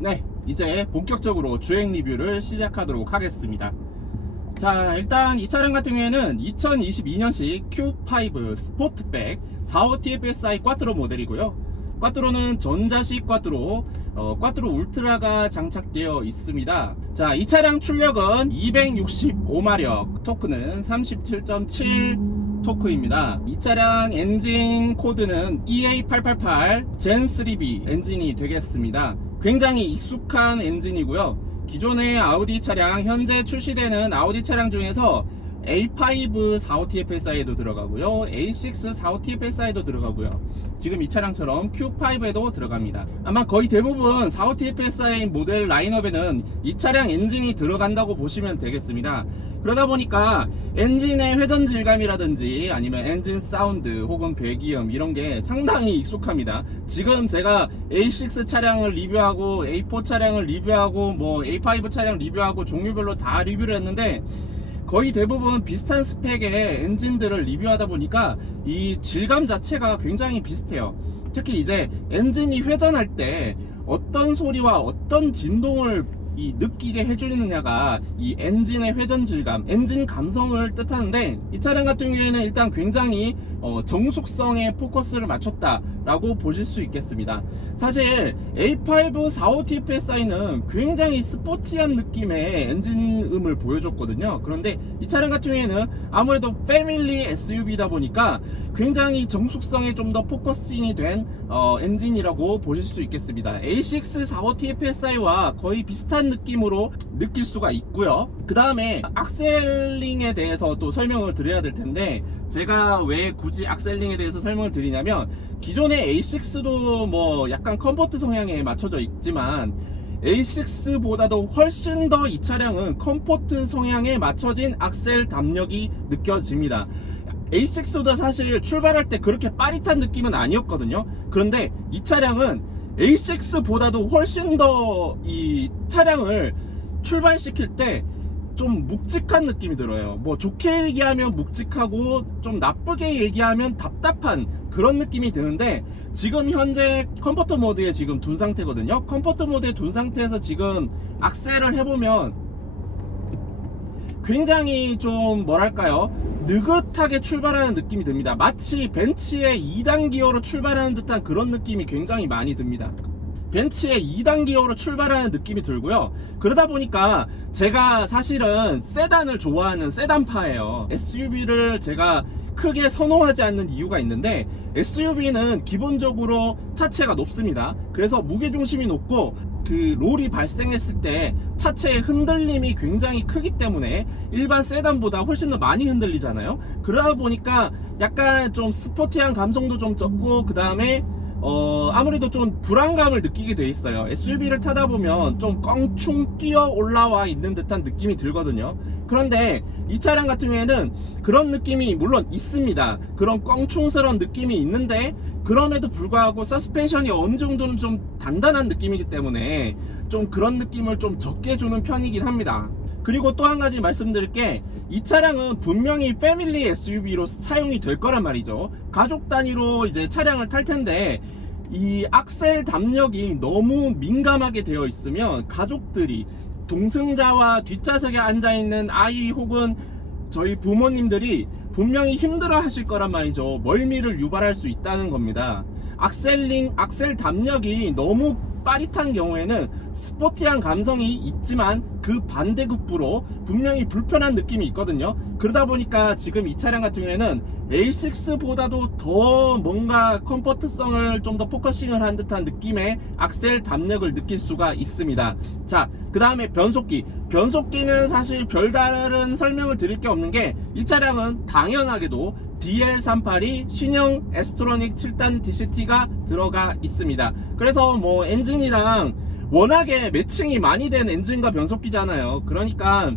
네, 이제 본격적으로 주행 리뷰를 시작하도록 하겠습니다. 자, 일단 이 차량 같은 경우에는 2022년식 Q5 스포트백 45TFSI 꽈트로 모델이고요. 꽈트로는 전자식 꽈트로, 꽈트로 울트라가 장착되어 있습니다. 자, 이 차량 출력은 265마력, 토크는 37.7 토크입니다. 이 차량 엔진 코드는 EA888 Gen3B 엔진이 되겠습니다. 굉장히 익숙한 엔진이고요. 기존의 아우디 차량, 현재 출시되는 아우디 차량 중에서 A5 45TFSI에도 들어가고요, A6 45TFSI에도 들어가고요, 지금 이 차량처럼 Q5에도 들어갑니다. 아마 거의 대부분 45TFSI 모델 라인업에는 이 차량 엔진이 들어간다고 보시면 되겠습니다. 그러다 보니까 엔진의 회전 질감이라든지 아니면 엔진 사운드 혹은 배기음 이런 게 상당히 익숙합니다. 지금 제가 A6 차량을 리뷰하고 A4 차량을 리뷰하고 뭐 A5 차량 리뷰하고 종류별로 다 리뷰를 했는데 거의 대부분 비슷한 스펙의 엔진들을 리뷰하다 보니까 이 질감 자체가 굉장히 비슷해요. 특히 이제 엔진이 회전할 때 어떤 소리와 어떤 진동을 느끼게 해주느냐가 이 엔진의 회전 질감, 엔진 감성을 뜻하는데, 이 차량 같은 경우에는 일단 굉장히 정숙성에 포커스를 맞췄다라고 보실 수 있겠습니다. 사실 A5 45TFSI는 굉장히 스포티한 느낌의 엔진음을 보여줬거든요. 그런데 이 차량 같은 경우에는 아무래도 패밀리 SUV다 보니까 굉장히 정숙성에 좀 더 포커싱이 된 엔진이라고 보실 수 있겠습니다. A6 45TFSI와 거의 비슷한 느낌으로 느낄 수가 있고요. 그 다음에 악셀링에 대해서 또 설명을 드려야 될 텐데, 제가 왜 굳이 악셀링에 대해서 설명을 드리냐면, 기존의 A6도 뭐 약간 컴포트 성향에 맞춰져 있지만 A6보다도 훨씬 더 이 차량은 컴포트 성향에 맞춰진 악셀 담력이 느껴집니다. A6도 사실 출발할 때 그렇게 빠릿한 느낌은 아니었거든요. 그런데 이 차량은 A6보다도 훨씬 더 이 차량을 출발시킬 때 좀 묵직한 느낌이 들어요. 뭐 좋게 얘기하면 묵직하고 좀 나쁘게 얘기하면 답답한 그런 느낌이 드는데, 지금 현재 컴포트 모드에 지금 둔 상태거든요. 컴포트 모드에 둔 상태에서 지금 악셀을 해보면 굉장히 좀 뭐랄까요, 느긋하게 출발하는 느낌이 듭니다. 마치 벤츠의 2단 기어로 출발하는 듯한 그런 느낌이 굉장히 많이 듭니다. 벤츠의 2단 기어로 출발하는 느낌이 들고요. 그러다 보니까 제가 사실은 세단을 좋아하는 세단파예요. SUV를 제가 크게 선호하지 않는 이유가 있는데, SUV는 기본적으로 차체가 높습니다. 그래서 무게중심이 높고 그 롤이 발생했을 때 차체의 흔들림이 굉장히 크기 때문에 일반 세단보다 훨씬 더 많이 흔들리잖아요. 그러다 보니까 약간 좀 스포티한 감성도 좀 적고, 그 다음에 아무래도 좀 불안감을 느끼게 돼 있어요. SUV를 타다 보면 좀 껑충 뛰어 올라와 있는 듯한 느낌이 들거든요. 그런데 이 차량 같은 경우에는 그런 느낌이 물론 있습니다. 그런 껑충스러운 느낌이 있는데, 그럼에도 불구하고 서스펜션이 어느 정도는 좀 단단한 느낌이기 때문에 좀 그런 느낌을 좀 적게 주는 편이긴 합니다. 그리고 또 한 가지 말씀드릴 게, 이 차량은 분명히 패밀리 SUV로 사용이 될 거란 말이죠. 가족 단위로 이제 차량을 탈 텐데, 이 악셀 담력이 너무 민감하게 되어 있으면 가족들이, 동승자와 뒷좌석에 앉아있는 아이 혹은 저희 부모님들이 분명히 힘들어 하실 거란 말이죠. 멀미를 유발할 수 있다는 겁니다. 악셀 담력이 너무 빠릿한 경우에는 스포티한 감성이 있지만 그 반대급부로 분명히 불편한 느낌이 있거든요. 그러다 보니까 지금 이 차량 같은 경우에는 A6보다도 더 뭔가 컴포트성을 좀 더 포커싱을 한 듯한 느낌의 악셀 담력을 느낄 수가 있습니다. 자, 그 다음에 변속기는 사실 별다른 설명을 드릴 게 없는 게, 이 차량은 당연하게도 DL382 신형 에스트로닉 7단 DCT가 들어가 있습니다. 그래서 뭐 엔진이랑 워낙에 매칭이 많이 된 엔진과 변속기잖아요. 그러니까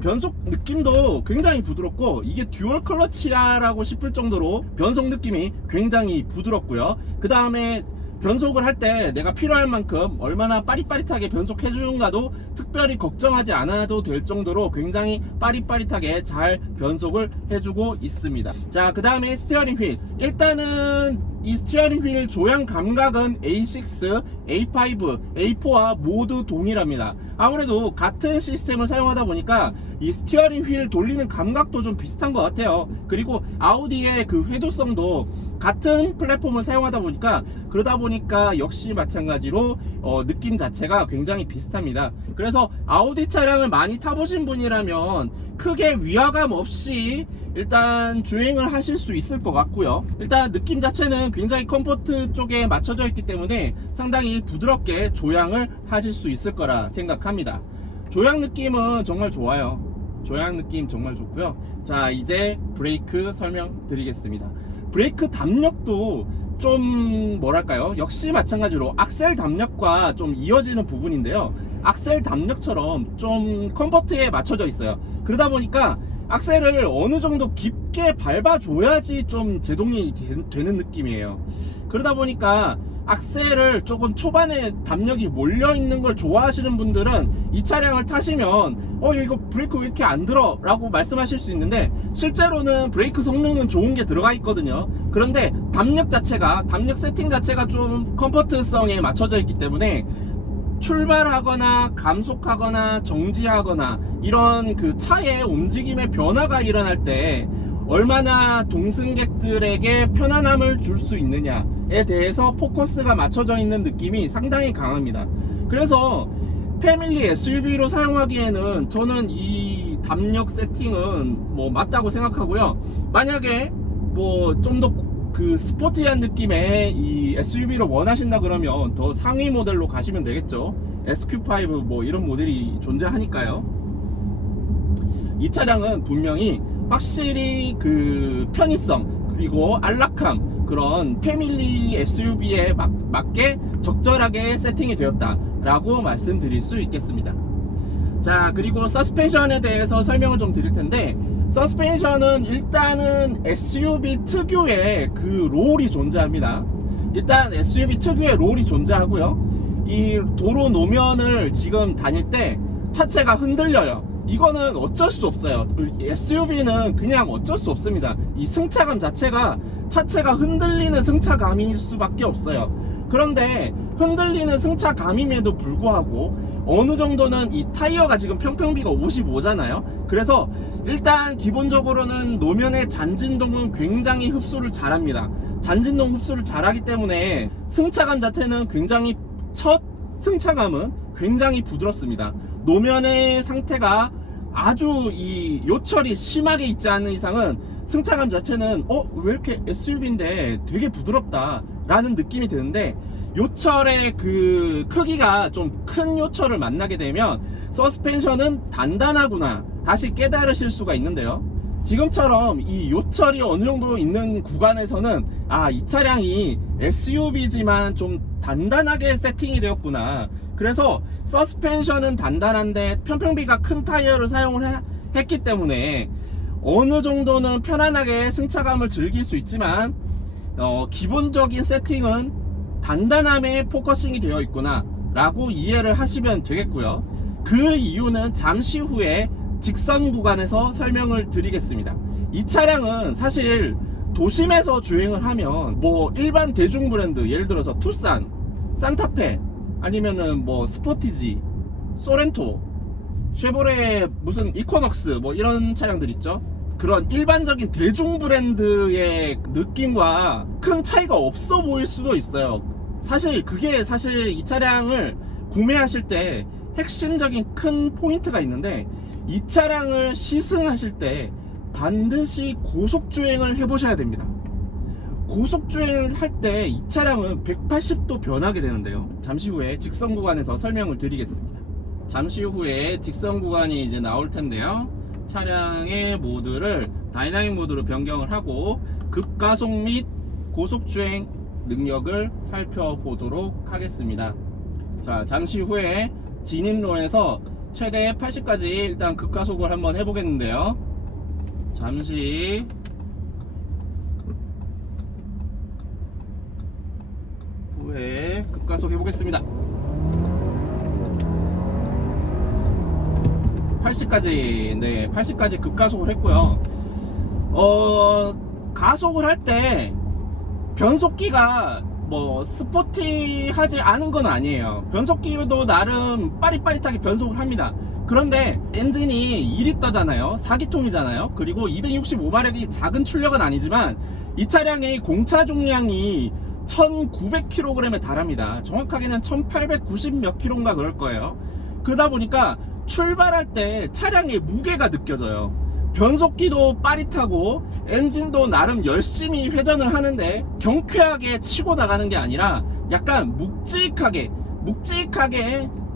변속 느낌도 굉장히 부드럽고, 이게 듀얼 클러치야라고 싶을 정도로 변속 느낌이 굉장히 부드럽고요. 그 다음에 변속을 할 때 내가 필요할 만큼 얼마나 빠릿빠릿하게 변속해 주는가도 특별히 걱정하지 않아도 될 정도로 굉장히 빠릿빠릿하게 잘 변속을 해주고 있습니다. 자, 그 다음에 스티어링 휠. 일단은 이 스티어링 휠 조향 감각은 A6, A5, A4와 모두 동일합니다. 아무래도 같은 시스템을 사용하다 보니까 이 스티어링 휠 돌리는 감각도 좀 비슷한 것 같아요. 그리고 아우디의 그 회도성도 같은 플랫폼을 사용하다 보니까, 그러다 보니까 역시 마찬가지로 느낌 자체가 굉장히 비슷합니다. 그래서 아우디 차량을 많이 타보신 분이라면 크게 위화감 없이 일단 주행을 하실 수 있을 것 같고요. 일단 느낌 자체는 굉장히 컴포트 쪽에 맞춰져 있기 때문에 상당히 부드럽게 조향을 하실 수 있을 거라 생각합니다. 조향 느낌은 정말 좋아요. 조향 느낌 정말 좋고요. 자, 이제 브레이크 설명드리겠습니다. 브레이크 담력도 좀 뭐랄까요, 역시 마찬가지로 악셀 담력과 좀 이어지는 부분인데요, 악셀 담력처럼 좀 컴포트에 맞춰져 있어요. 그러다 보니까 악셀을 어느 정도 깊게 밟아줘야지 좀 제동이 되는 느낌이에요. 그러다 보니까 악셀을 조금 초반에 담력이 몰려있는 걸 좋아하시는 분들은 이 차량을 타시면 이거 브레이크 왜 이렇게 안 들어? 라고 말씀하실 수 있는데, 실제로는 브레이크 성능은 좋은 게 들어가 있거든요. 그런데 담력 세팅 자체가 좀 컴포트성에 맞춰져 있기 때문에 출발하거나 감속하거나 정지하거나 이런 그 차의 움직임의 변화가 일어날 때 얼마나 동승객들에게 편안함을 줄 수 있느냐에 대해서 포커스가 맞춰져 있는 느낌이 상당히 강합니다. 그래서 패밀리 SUV로 사용하기에는 저는 이 담력 세팅은 뭐 맞다고 생각하고요. 만약에 뭐 좀 더 그 스포티한 느낌의 이 SUV를 원하신다 그러면 더 상위 모델로 가시면 되겠죠. SQ5 뭐 이런 모델이 존재하니까요. 이 차량은 분명히 확실히 그 편의성 그리고 안락함, 그런 패밀리 SUV에 맞게 적절하게 세팅이 되었다 라고 말씀드릴 수 있겠습니다. 자, 그리고 서스펜션에 대해서 설명을 좀 드릴 텐데, 서스펜션은 일단은 SUV 특유의 그 롤이 존재합니다. 일단 SUV 특유의 롤이 존재하고요, 이 도로 노면을 지금 다닐 때 차체가 흔들려요. 이거는 어쩔 수 없어요. SUV는 그냥 어쩔 수 없습니다. 이 승차감 자체가 차체가 흔들리는 승차감일 수밖에 없어요. 그런데 흔들리는 승차감임에도 불구하고 어느 정도는 이 타이어가 지금 평평비가 55잖아요. 그래서 일단 기본적으로는 노면의 잔진동은 굉장히 흡수를 잘합니다. 잔진동 흡수를 잘하기 때문에 승차감 자체는 굉장히, 첫 승차감은 굉장히 부드럽습니다. 노면의 상태가 아주 이 요철이 심하게 있지 않은 이상은 승차감 자체는 왜 이렇게 SUV인데 되게 부드럽다 라는 느낌이 드는데, 요철의 그 크기가 좀 큰 요철을 만나게 되면 서스펜션은 단단하구나 다시 깨달으실 수가 있는데요, 지금처럼 이 요철이 어느 정도 있는 구간에서는 이 차량이 SUV지만 좀 단단하게 세팅이 되었구나, 그래서 서스펜션은 단단한데 평평비가 큰 타이어를 사용을 했기 때문에 어느 정도는 편안하게 승차감을 즐길 수 있지만 기본적인 세팅은 단단함에 포커싱이 되어 있구나 라고 이해를 하시면 되겠고요. 그 이유는 잠시 후에 직선 구간에서 설명을 드리겠습니다. 이 차량은 사실 도심에서 주행을 하면 뭐 일반 대중 브랜드, 예를 들어서 투싼, 산타페, 아니면은 뭐 스포티지, 소렌토, 쉐보레 무슨 이코넉스 뭐 이런 차량들 있죠. 그런 일반적인 대중 브랜드의 느낌과 큰 차이가 없어 보일 수도 있어요. 사실 이 차량을 구매하실 때 핵심적인 큰 포인트가 있는데, 이 차량을 시승하실 때 반드시 고속주행을 해보셔야 됩니다. 고속주행을 할 때 이 차량은 180도 변하게 되는데요, 잠시 후에 직선 구간에서 설명을 드리겠습니다. 잠시 후에 직선 구간이 이제 나올 텐데요, 차량의 모드를 다이나믹 모드로 변경을 하고 급가속 및 고속주행 능력을 살펴보도록 하겠습니다. 자, 잠시 후에 진입로에서 최대 80까지 일단 급가속을 한번 해보겠는데요, 잠시 후에 네, 급가속 해보겠습니다. 80까지, 네, 80까지 급가속을 했고요. 가속을 할 때 변속기가 뭐 스포티하지 않은 건 아니에요. 변속기도 나름 빠릿빠릿하게 변속을 합니다. 그런데 엔진이 2리터잖아요 4기통이잖아요 그리고 265마력이 작은 출력은 아니지만 이 차량의 공차 중량이 1900kg에 달합니다. 정확하게는 1890 몇 킬로인가 그럴 거예요. 그러다 보니까 출발할 때 차량의 무게가 느껴져요. 변속기도 빠릿하고 엔진도 나름 열심히 회전을 하는데 경쾌하게 치고 나가는 게 아니라 약간 묵직하게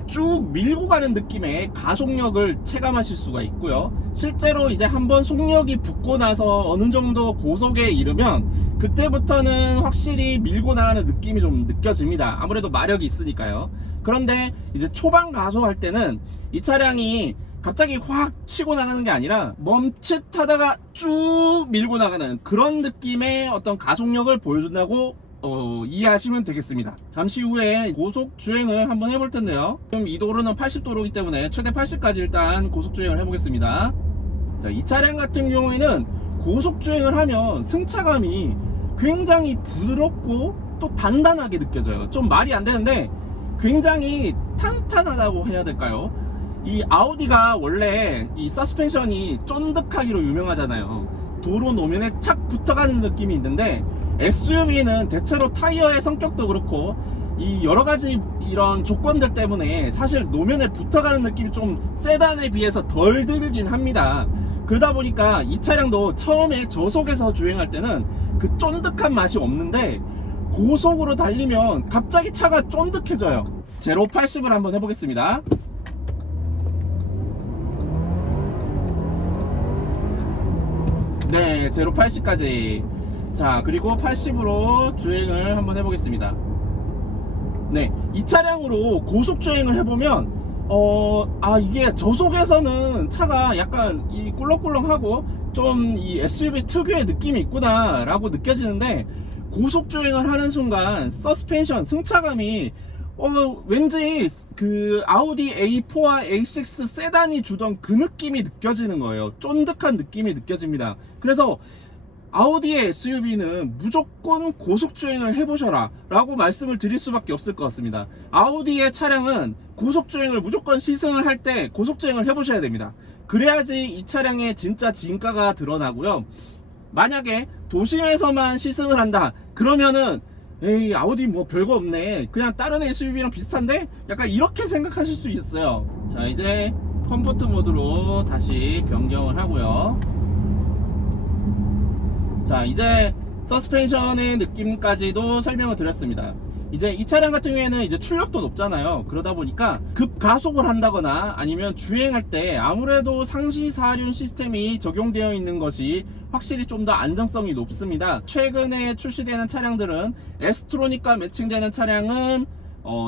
쭉 밀고 가는 느낌의 가속력을 체감하실 수가 있고요. 실제로 이제 한번 속력이 붙고 나서 어느 정도 고속에 이르면 그때부터는 확실히 밀고 나가는 느낌이 좀 느껴집니다. 아무래도 마력이 있으니까요. 그런데 이제 초반 가속할 때는 이 차량이 갑자기 확 치고 나가는 게 아니라 멈칫하다가 쭉 밀고 나가는 그런 느낌의 어떤 가속력을 보여준다고 이해하시면 되겠습니다. 잠시 후에 고속 주행을 한번 해볼 텐데요. 지금 이 도로는 80도로이기 때문에 최대 80까지 일단 고속 주행을 해보겠습니다. 자, 이 차량 같은 경우에는 고속 주행을 하면 승차감이 굉장히 부드럽고 또 단단하게 느껴져요. 좀 말이 안 되는데 굉장히 탄탄하다고 해야 될까요? 이 아우디가 원래 이 서스펜션이 쫀득하기로 유명하잖아요. 도로 노면에 착 붙어가는 느낌이 있는데 SUV는 대체로 타이어의 성격도 그렇고 이 여러가지 이런 조건들 때문에 사실 노면에 붙어가는 느낌이 좀 세단에 비해서 덜 들긴 합니다. 그러다 보니까 이 차량도 처음에 저속에서 주행할 때는 그 쫀득한 맛이 없는데 고속으로 달리면 갑자기 차가 쫀득해져요. 제로 80을 한번 해보겠습니다. 네, 제로 80까지. 자, 그리고 80으로 주행을 한번 해보겠습니다. 네, 이 차량으로 고속 주행을 해보면 이게 저속에서는 차가 약간 이 꿀렁꿀렁하고 좀 이 SUV 특유의 느낌이 있구나 라고 느껴지는데 고속 주행을 하는 순간 서스펜션 승차감이 왠지 그 아우디 A4와 A6 세단이 주던 그 느낌이 느껴지는 거예요. 쫀득한 느낌이 느껴집니다. 그래서 아우디의 SUV는 무조건 고속주행을 해보셔라 라고 말씀을 드릴 수밖에 없을 것 같습니다. 아우디의 차량은 고속주행을 무조건 시승을 할 때 고속주행을 해보셔야 됩니다. 그래야지 이 차량의 진짜 진가가 드러나고요. 만약에 도심에서만 시승을 한다 그러면은 에이 아우디 뭐 별거 없네 그냥 다른 SUV랑 비슷한데 약간 이렇게 생각하실 수 있어요. 자, 이제 컴포트 모드로 다시 변경을 하고요. 자, 이제 서스펜션의 느낌까지도 설명을 드렸습니다. 이제 이 차량 같은 경우에는 이제 출력도 높잖아요. 그러다 보니까 급가속을 한다거나 아니면 주행할 때 아무래도 상시사륜 시스템이 적용되어 있는 것이 확실히 좀 더 안정성이 높습니다. 최근에 출시되는 차량들은 에스트로닉과 매칭되는 차량은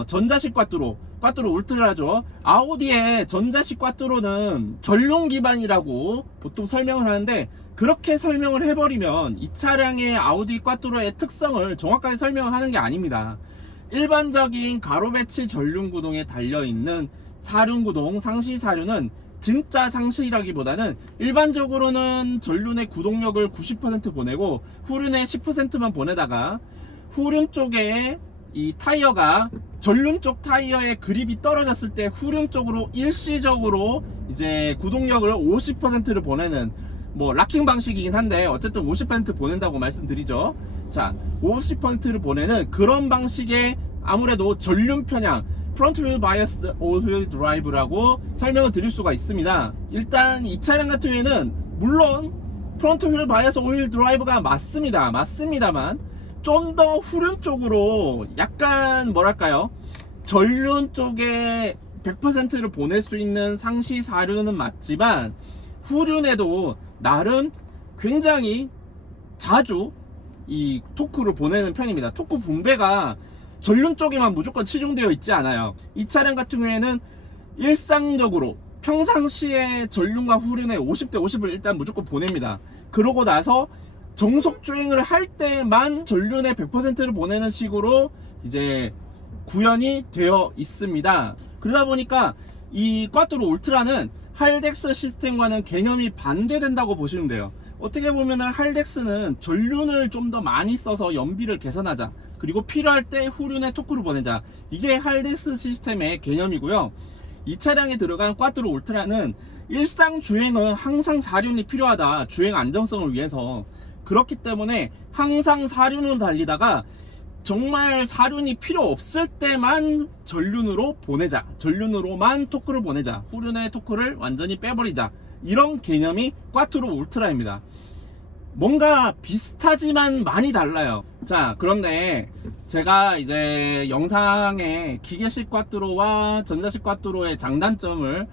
전자식 꽈뚜로 울트라죠. 아우디의 전자식 꽈뚜로는 전용 기반이라고 보통 설명을 하는데 그렇게 설명을 해버리면 이 차량의 아우디 꽈뚜로의 특성을 정확하게 설명을 하는 게 아닙니다. 일반적인 가로배치 전륜구동에 달려있는 사륜구동, 상시사륜은 진짜 상시라기보다는 일반적으로는 전륜의 구동력을 90% 보내고 후륜의 10%만 보내다가 후륜 쪽에 이 타이어가 전륜 쪽 타이어의 그립이 떨어졌을 때 후륜 쪽으로 일시적으로 이제 구동력을 50%를 보내는 뭐 락킹 방식이긴 한데 어쨌든 50% 보낸다고 말씀드리죠. 자, 50%를 보내는 그런 방식의 아무래도 전륜 편향 프론트 휠 바이어스 올 휠 드라이브라고 설명을 드릴 수가 있습니다. 일단 이 차량 같은 경우에는 물론 프론트 휠 바이어스 올 휠 드라이브가 맞습니다만 좀 더 후륜 쪽으로 약간 뭐랄까요, 전륜 쪽에 100%를 보낼 수 있는 상시 사륜은 맞지만 후륜에도 나름 굉장히 자주 이 토크를 보내는 편입니다. 토크 분배가 전륜 쪽에만 무조건 치중되어 있지 않아요. 이 차량 같은 경우에는 일상적으로 평상시에 전륜과 후륜의 50대 50을 일단 무조건 보냅니다. 그러고 나서 정속 주행을 할 때만 전륜의 100%를 보내는 식으로 이제 구현이 되어 있습니다. 그러다 보니까 이 꽈트로 울트라는 할덱스 시스템과는 개념이 반대된다고 보시면 돼요. 어떻게 보면은 할덱스는 전륜을 좀 더 많이 써서 연비를 개선하자, 그리고 필요할 때 후륜에 토크를 보내자, 이게 할덱스 시스템의 개념이고요. 이 차량에 들어간 꽈트로 울트라는 일상 주행은 항상 사륜이 필요하다, 주행 안정성을 위해서. 그렇기 때문에 항상 사륜으로 달리다가 정말 사륜이 필요 없을 때만 전륜으로 보내자, 전륜으로만 토크를 보내자, 후륜의 토크를 완전히 빼버리자, 이런 개념이 꽈트로 울트라입니다. 뭔가 비슷하지만 많이 달라요. 자, 그런데 제가 이제 영상에 기계식 꽈트로와 전자식 꽈트로의 장단점을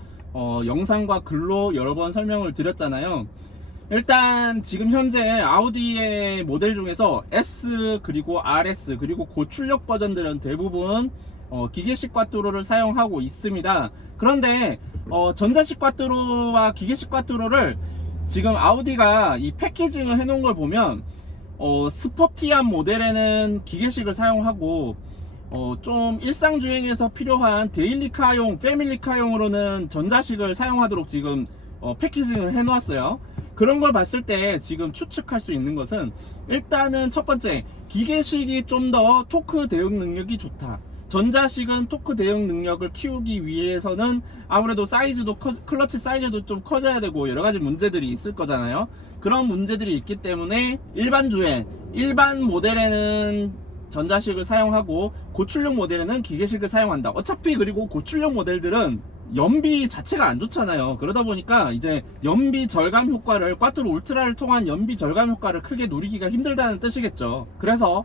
영상과 글로 여러 번 설명을 드렸잖아요. 일단 지금 현재 아우디의 모델 중에서 S 그리고 RS 그리고 고출력 버전들은 대부분 기계식 꽈트로를 사용하고 있습니다. 그런데 전자식 꽈트로와 기계식 꽈트로를 지금 아우디가 이 패키징을 해놓은 걸 보면 스포티한 모델에는 기계식을 사용하고 좀 일상주행에서 필요한 데일리카용, 패밀리카용으로는 전자식을 사용하도록 지금 패키징을 해놓았어요. 그런 걸 봤을 때 지금 추측할 수 있는 것은, 일단은 첫 번째, 기계식이 좀 더 토크 대응 능력이 좋다. 전자식은 토크 대응 능력을 키우기 위해서는 아무래도 사이즈도 클러치 사이즈도 좀 커져야 되고 여러 가지 문제들이 있을 거잖아요. 그런 문제들이 있기 때문에 일반 주행, 일반 모델에는 전자식을 사용하고 고출력 모델에는 기계식을 사용한다. 어차피 그리고 고출력 모델들은 연비 자체가 안 좋잖아요. 그러다 보니까 이제 연비 절감 효과를, 꽈트로 울트라를 통한 연비 절감 효과를 크게 누리기가 힘들다는 뜻이겠죠. 그래서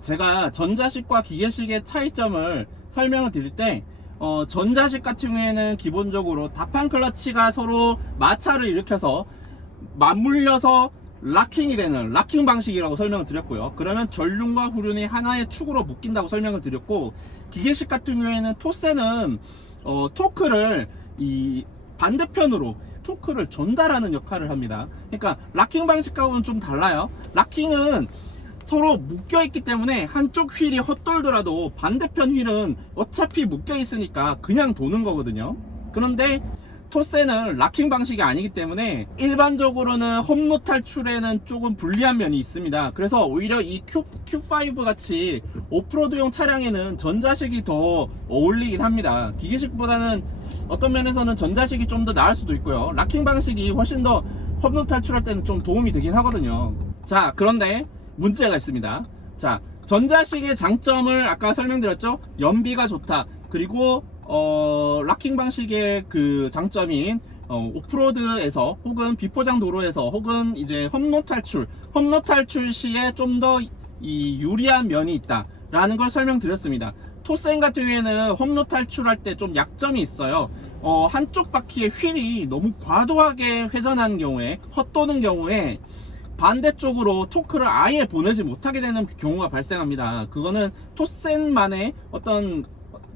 제가 전자식과 기계식의 차이점을 설명을 드릴 때 전자식 같은 경우에는 기본적으로 다판 클러치가 서로 마찰을 일으켜서 맞물려서 락킹이 되는 락킹 방식이라고 설명을 드렸고요. 그러면 전륜과 후륜이 하나의 축으로 묶인다고 설명을 드렸고, 기계식 같은 경우에는 토세는 토크를 이 반대편으로 토크를 전달하는 역할을 합니다. 그러니까 락킹 방식과는 좀 달라요. 락킹은 서로 묶여 있기 때문에 한쪽 휠이 헛돌더라도 반대편 휠은 어차피 묶여 있으니까 그냥 도는 거거든요. 그런데 토세는 락킹 방식이 아니기 때문에 일반적으로는 험로 탈출에는 조금 불리한 면이 있습니다. 그래서 오히려 이 Q5 같이 오프로드용 차량에는 전자식이 더 어울리긴 합니다. 기계식보다는 어떤 면에서는 전자식이 좀 더 나을 수도 있고요. 락킹 방식이 훨씬 더 험로 탈출할 때는 좀 도움이 되긴 하거든요. 자, 그런데 문제가 있습니다. 자, 전자식의 장점을 아까 설명드렸죠. 연비가 좋다. 그리고 락킹 방식의 그 장점인 오프로드에서 혹은 비포장 도로에서 혹은 이제 험로 탈출 시에 좀 더 유리한 면이 있다라는 걸 설명드렸습니다. 토센 같은 경우에는 험로 탈출할 때 좀 약점이 있어요. 한쪽 바퀴의 휠이 너무 과도하게 회전하는 경우에, 헛도는 경우에 반대쪽으로 토크를 아예 보내지 못하게 되는 경우가 발생합니다. 그거는 토센만의 어떤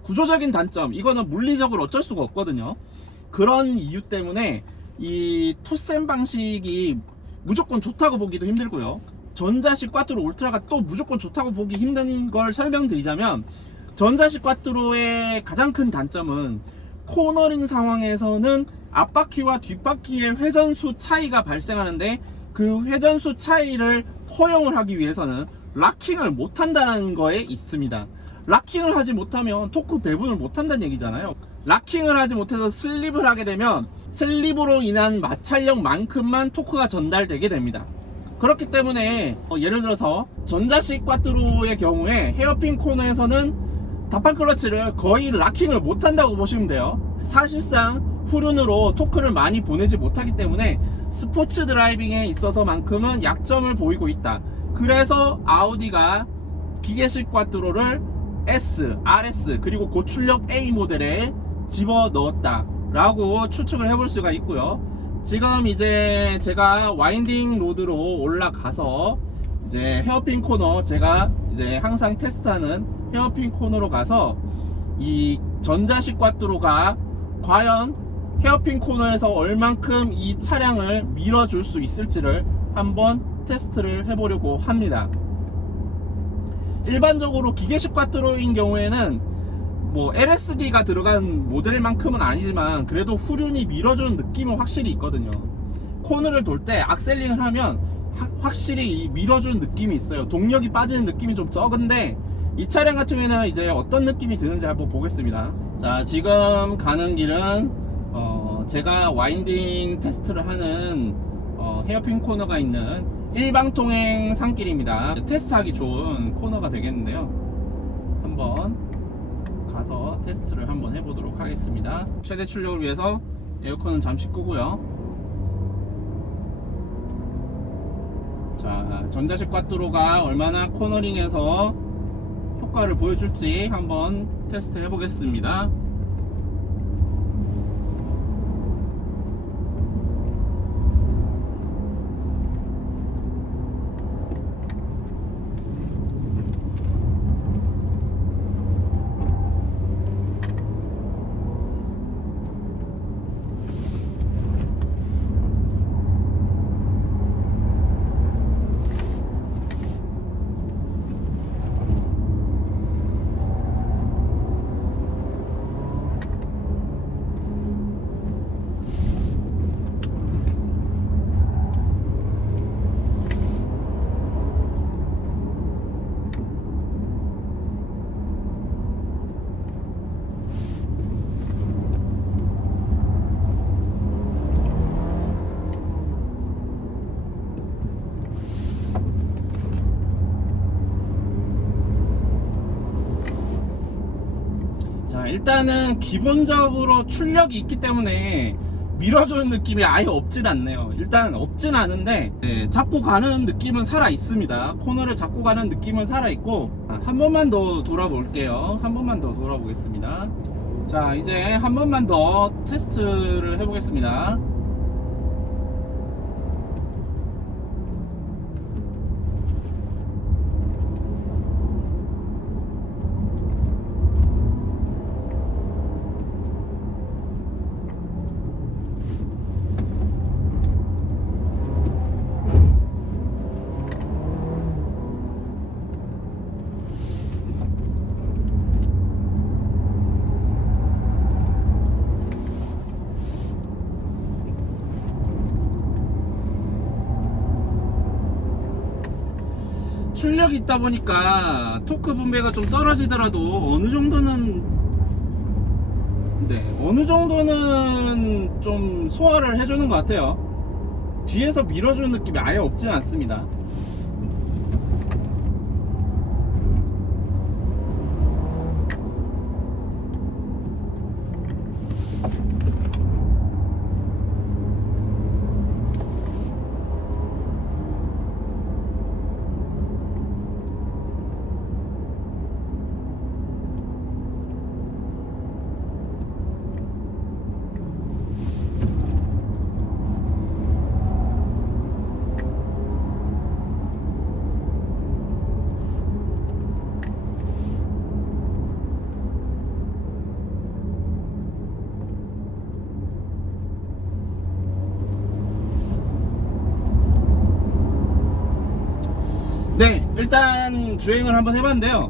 구조적인 단점, 이거는 물리적으로 어쩔 수가 없거든요. 그런 이유 때문에 이 토센 방식이 무조건 좋다고 보기도 힘들고요. 전자식 꽈트로 울트라가 또 무조건 좋다고 보기 힘든 걸 설명드리자면, 전자식 꽈트로의 가장 큰 단점은 코너링 상황에서는 앞바퀴와 뒷바퀴의 회전수 차이가 발생하는데, 그 회전수 차이를 허용을 하기 위해서는 락킹을 못한다는 거에 있습니다. 락킹을 하지 못하면 토크 배분을 못한다는 얘기잖아요. 락킹을 하지 못해서 슬립을 하게 되면 슬립으로 인한 마찰력만큼만 토크가 전달되게 됩니다. 그렇기 때문에 예를 들어서 전자식 꽈트로의 경우에 헤어핀 코너에서는 다판 클러치를 거의 락킹을 못한다고 보시면 돼요. 사실상 후륜으로 토크를 많이 보내지 못하기 때문에 스포츠 드라이빙에 있어서만큼은 약점을 보이고 있다. 그래서 아우디가 기계식 꽈트로를 S, RS 그리고 고출력 A 모델에 집어넣었다 라고 추측을 해볼 수가 있고요. 지금 이제 제가 와인딩 로드로 올라가서 이제 헤어핀 코너, 제가 이제 항상 테스트하는 헤어핀 코너로 가서 이 전자식 꽈트로가 과연 헤어핀 코너에서 얼만큼 이 차량을 밀어줄 수 있을지를 한번 테스트를 해보려고 합니다. 일반적으로 기계식 꽈트로인 경우에는 뭐 LSD가 들어간 모델만큼은 아니지만 그래도 후륜이 밀어주는 느낌은 확실히 있거든요. 코너를 돌 때 악셀링을 하면 확실히 이 밀어주는 느낌이 있어요. 동력이 빠지는 느낌이 좀 적은데 이 차량 같은 경우에는 이제 어떤 느낌이 드는지 한번 보겠습니다. 자, 지금 가는 길은 제가 와인딩 테스트를 하는 헤어핀 코너가 있는 일방통행 산길입니다. 테스트하기 좋은 코너가 되겠는데요. 한번 가서 테스트를 한번 해보도록 하겠습니다. 최대 출력을 위해서 에어컨은 잠시 끄고요. 자, 전자식 꽈트로가 얼마나 코너링에서 효과를 보여줄지 한번 테스트 해보겠습니다. 자, 일단은 기본적으로 출력이 있기 때문에 밀어주는 느낌이 아예 없진 않네요. 일단 없진 않은데 잡고 가는 느낌은 살아 있습니다. 코너를 잡고 가는 느낌은 살아 있고, 한 번만 더 돌아볼게요. 한 번만 더 돌아보겠습니다. 자, 이제 한 번만 더 테스트를 해보겠습니다. 출력이 있다 보니까 토크 분배가 좀 떨어지더라도 어느 정도는 좀 소화를 해주는 것 같아요. 뒤에서 밀어주는 느낌이 아예 없진 않습니다. 네, 일단 주행을 한번 해봤는데요.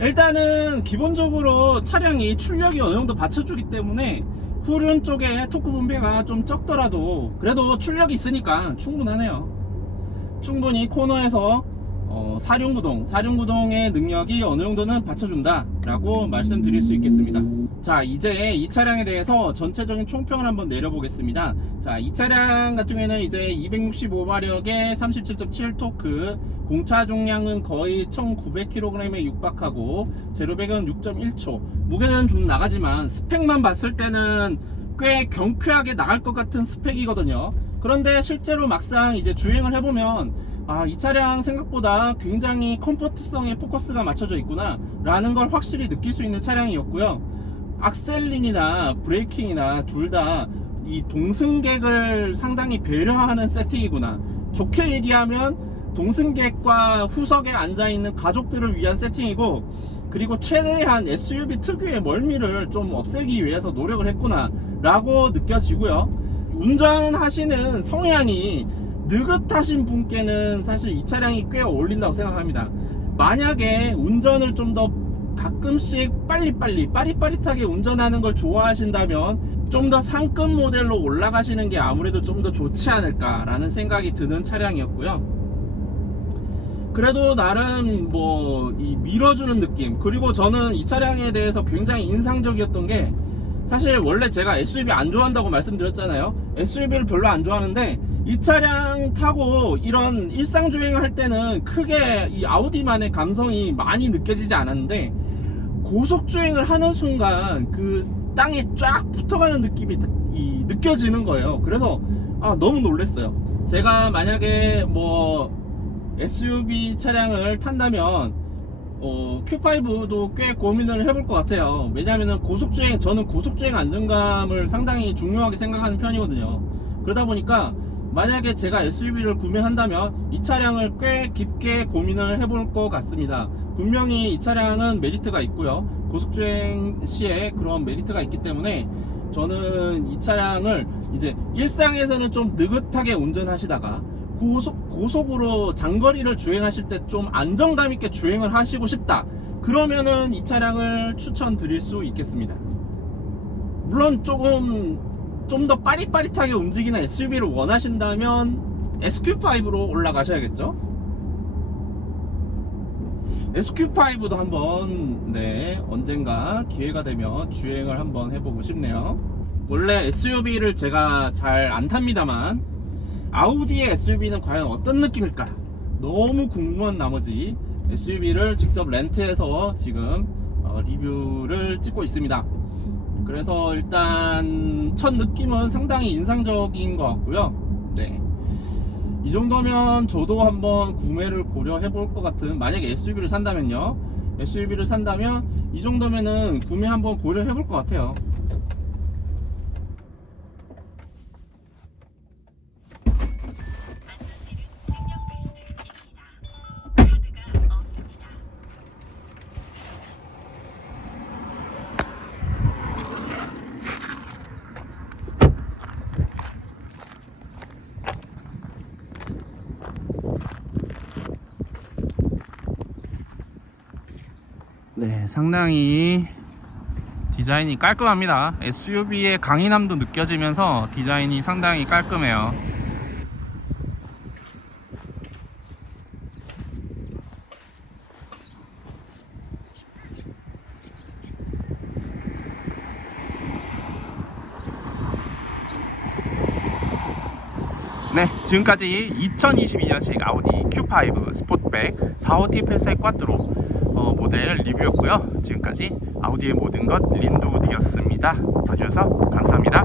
일단은 기본적으로 차량이 출력이 어느 정도 받쳐주기 때문에 후륜 쪽에 토크 분배가 좀 적더라도 그래도 출력이 있으니까 충분하네요. 충분히 코너에서 사륜구동의 능력이 어느 정도는 받쳐준다 라고 말씀드릴 수 있겠습니다. 자, 이제 이 차량에 대해서 전체적인 총평을 한번 내려보겠습니다. 자, 이 차량 같은 경우에는 이제 265마력의 37.7 토크, 공차 중량은 거의 1900kg에 육박하고 제로백은 6.1초, 무게는 좀 나가지만 스펙만 봤을 때는 꽤 경쾌하게 나갈 것 같은 스펙이거든요. 그런데 실제로 막상 이제 주행을 해보면 이 차량 생각보다 굉장히 컴포트성에 포커스가 맞춰져 있구나 라는 걸 확실히 느낄 수 있는 차량이었고요. 악셀링이나 브레이킹이나 둘 다 이 동승객을 상당히 배려하는 세팅이구나. 좋게 얘기하면 동승객과 후석에 앉아있는 가족들을 위한 세팅이고, 그리고 최대한 SUV 특유의 멀미를 좀 없애기 위해서 노력을 했구나 라고 느껴지고요. 운전하시는 성향이 느긋하신 분께는 사실 이 차량이 꽤 어울린다고 생각합니다. 만약에 운전을 좀 더 가끔씩 빨리빨리 빠릿빠릿하게 운전하는 걸 좋아하신다면 좀 더 상급 모델로 올라가시는 게 아무래도 좀 더 좋지 않을까 라는 생각이 드는 차량이었고요. 그래도 나름 이 밀어주는 느낌, 그리고 저는 이 차량에 대해서 굉장히 인상적이었던 게, 사실 원래 제가 SUV 안 좋아한다고 말씀드렸잖아요. SUV를 별로 안 좋아하는데 이 차량 타고 이런 일상 주행을 할 때는 크게 이 아우디만의 감성이 많이 느껴지지 않았는데, 고속 주행을 하는 순간 그 땅에 쫙 붙어가는 느낌이 느껴지는 거예요. 그래서 너무 놀랐어요. 제가 만약에 SUV 차량을 탄다면 Q5도 꽤 고민을 해볼 것 같아요. 왜냐면은 저는 고속주행 안정감을 상당히 중요하게 생각하는 편이거든요. 그러다 보니까 만약에 제가 SUV를 구매한다면 이 차량을 꽤 깊게 고민을 해볼 것 같습니다. 분명히 이 차량은 메리트가 있고요. 고속주행 시에 그런 메리트가 있기 때문에 저는 이 차량을 이제 일상에서는 좀 느긋하게 운전하시다가 고속으로 장거리를 주행하실 때 좀 안정감 있게 주행을 하시고 싶다, 그러면은 이 차량을 추천드릴 수 있겠습니다. 물론 좀 더 빠릿빠릿하게 움직이는 SUV를 원하신다면 SQ5로 올라가셔야겠죠. SQ5도 한번 언젠가 기회가 되면 주행을 한번 해보고 싶네요. 원래 SUV를 제가 잘 안 탑니다만 아우디의 SUV는 과연 어떤 느낌일까 너무 궁금한 나머지 SUV를 직접 렌트해서 지금 리뷰를 찍고 있습니다. 그래서 일단 첫 느낌은 상당히 인상적인 것 같고요. 이 정도면 저도 한번 구매를 고려해 볼 것 같은, 만약에 SUV를 산다면요, SUV를 산다면 이 정도면은 구매 한번 고려해 볼 것 같아요. 상당히 디자인이 깔끔합니다. SUV의 강인함도 느껴지면서 디자인이 상당히 깔끔해요. 지금까지 2022년식 아우디 Q5 스포트백 45 TFSI 꽈트로 모델 리뷰였고요. 지금까지 아우디의 모든 것 린두드였습니다. 봐주셔서 감사합니다.